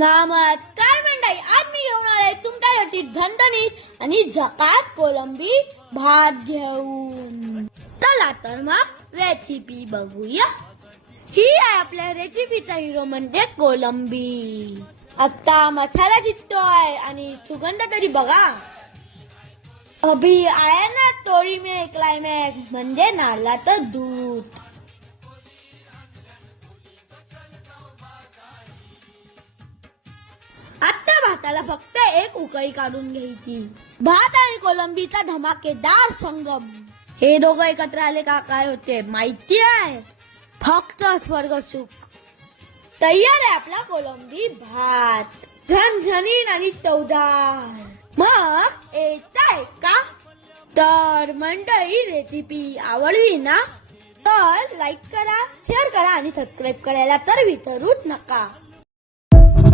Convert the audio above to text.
नमस्कार मंडळी, आज मी घेऊन आले तुमच्यासाठी झणझणीत आणि झकाट कोलंबी भात घेऊन. चला तर मग रेसिपी बघूया. ही आहे आपल्या रेसिपीचा हिरो म्हणजे कोलंबी. आता मसाला दिसतोय आणि सुगंध तरी बघा. अभी आया ना स्टोरी में क्लायमॅक्स म्हणजे नारळाचं दूध. आता भाताला फक्त एक उकळी काढून घ्यायची. भात आणि कोलंबीचा धमाकेदार संगम. हे दोघं एकत्र आले का काय होते माहिती आहे? फक्त स्वर्ग सुख. तयार आहे आपला कोलंबी भात, झणझणीत आणि चवदार. मग येताय का? तर मंडळी रेसिपी आवडली ना तर लाईक करा, शेअर करा आणि सबस्क्राईब करायला तर विसरूच नका.